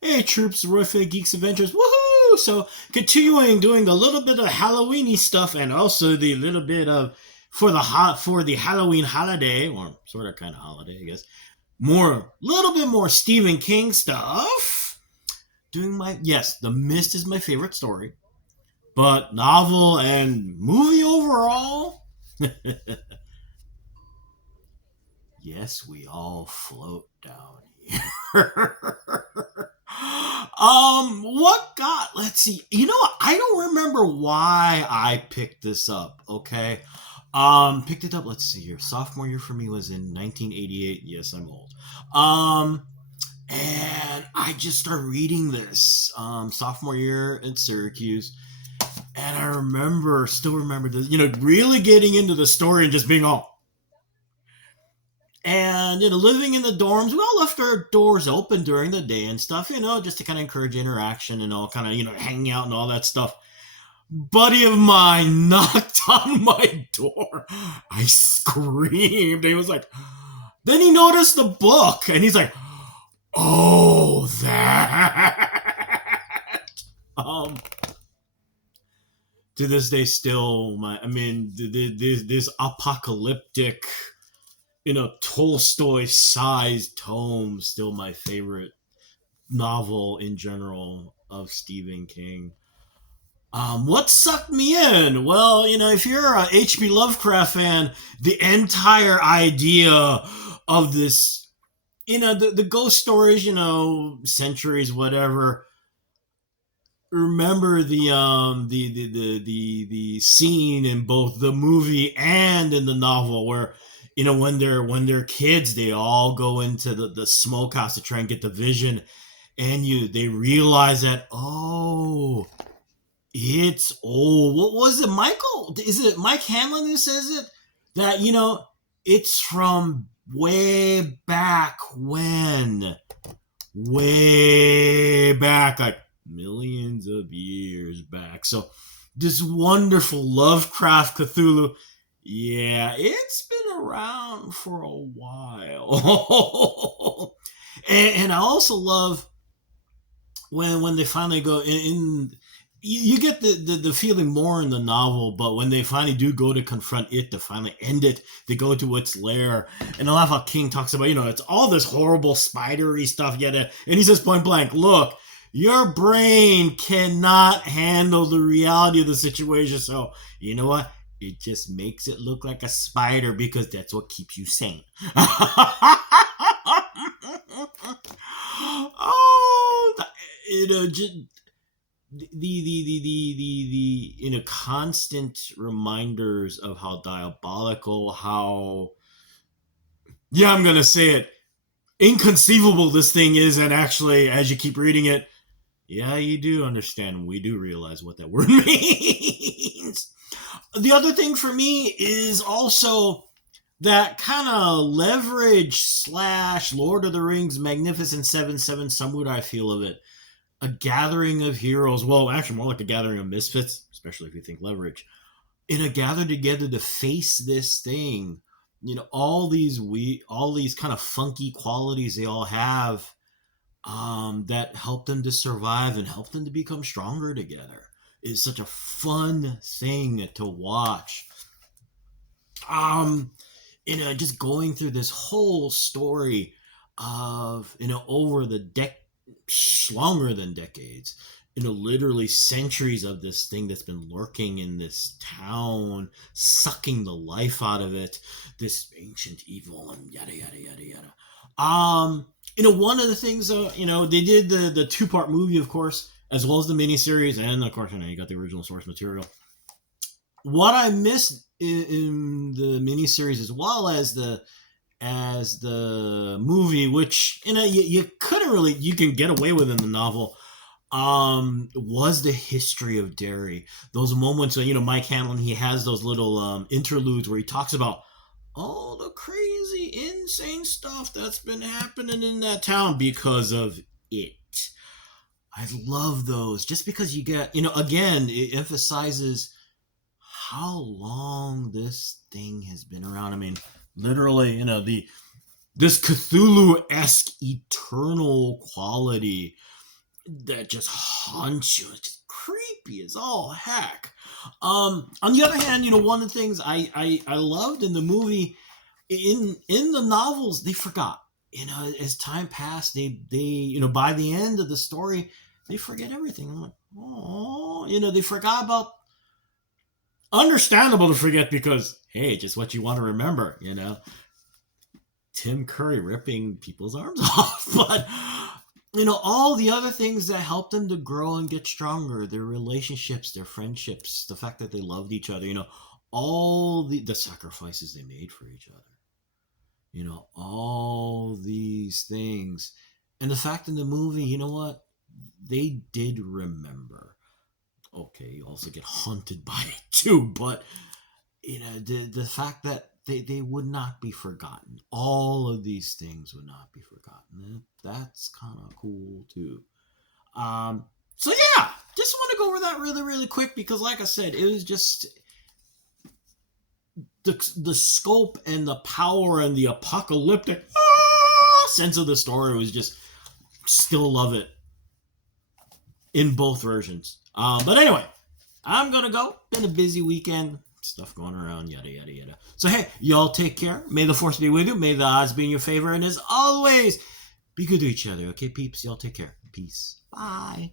Hey troops, Roy for the Geeks Adventures, woohoo! So continuing doing the little bit of Halloweeny stuff and also the little bit of for the Halloween holiday, or sort of kind of holiday, I guess. Little bit more Stephen King stuff. Doing my yes, The Mist is my favorite story, but novel and movie overall. Yes, we all float down here. What got? Let's see. You know what? I don't remember why I picked this up. Okay, picked it up. Let's see here. Sophomore year for me was in 1988. Yes, I'm old. Um, and I just started reading this sophomore year at Syracuse, and still remember this. Really getting into the story and just being all and living in the dorms. We all left our doors open during the day and stuff, just to kind of encourage interaction and all kind of hanging out and all that stuff. Buddy of mine knocked on my door. I screamed. He was like, then he noticed the book and he's like, oh, that. To this day, still this apocalyptic, Tolstoy-sized tome, still my favorite novel in general of Stephen King. What sucked me in? Well, if you're a H.P. Lovecraft fan, the entire idea of this, the ghost stories, centuries, whatever. Remember the scene in both the movie and in the novel where when they're kids, they all go into the smokehouse to try and get the vision, and they realize that, oh, it's old. What was it, Michael? Is it Mike Hanlon who says it? That it's from way back when, way back, like millions of years back. So this wonderful Lovecraft Cthulhu, yeah, it's been around for a while. and I also love when they finally go in you get the feeling more in the novel, but when they finally do go to confront it, to finally end it, they go to its lair. And I love how King talks about, it's all this horrible spidery stuff, yet, and he says point blank, look, your brain cannot handle the reality of the situation, so you know what? It just makes it look like a spider because that's what keeps you sane. Oh, just the constant reminders of how diabolical, how, yeah, I'm gonna say it, inconceivable this thing is. And actually, as you keep reading it, yeah, you do understand, we do realize what that word means. The other thing for me is also that kind of leverage slash Lord of the Rings Magnificent Seven samurai feel of it. A gathering of heroes. Well, actually, more like a gathering of misfits, especially if you think leverage. In a gather together to face this thing. All these kind of funky qualities they all have, that help them to survive and help them to become stronger together. It's such a fun thing to watch. Um, just going through this whole story of over the longer than decades, literally centuries of this thing that's been lurking in this town, sucking the life out of it, this ancient evil, and yada yada yada yada. One of the things, they did the two-part movie, of course, as well as the miniseries, and of course, you got the original source material. What I missed in the miniseries, as well as the movie, which you couldn't really, you can get away with in the novel, was the history of Derry. Those moments where Mike Hanlon, he has those little interludes where he talks about all the crazy, insane stuff that's been happening in that town because of it. I love those, just because you get, again, it emphasizes how long this thing has been around. I mean, literally, this Cthulhu-esque eternal quality. that just haunts you. It's just creepy as all heck. On the other hand, one of the things I loved in the movie, in the novels, they forgot. As time passed, they by the end of the story, they forget everything. I'm like, oh, they forgot about. Understandable to forget because hey, just what you want to remember. Tim Curry ripping people's arms off, but all the other things that helped them to grow and get stronger, their relationships, their friendships, the fact that they loved each other, all the sacrifices they made for each other, all these things. And the fact in the movie, you know what? They did remember. Okay, you also get haunted by it too, but the fact that they would not be forgotten. All of these things would not be forgotten. That's kind of cool too. So yeah, just want to go over that really, really quick because, like I said, it was just the scope and the power and the apocalyptic sense of the story was just still love it in both versions. But anyway, I'm gonna go. Been a busy weekend. Stuff going around, yada, yada, yada. So, hey, y'all take care. May the force be with you. May the odds be in your favor. And as always, be good to each other. Okay, peeps? Y'all take care. Peace. Bye.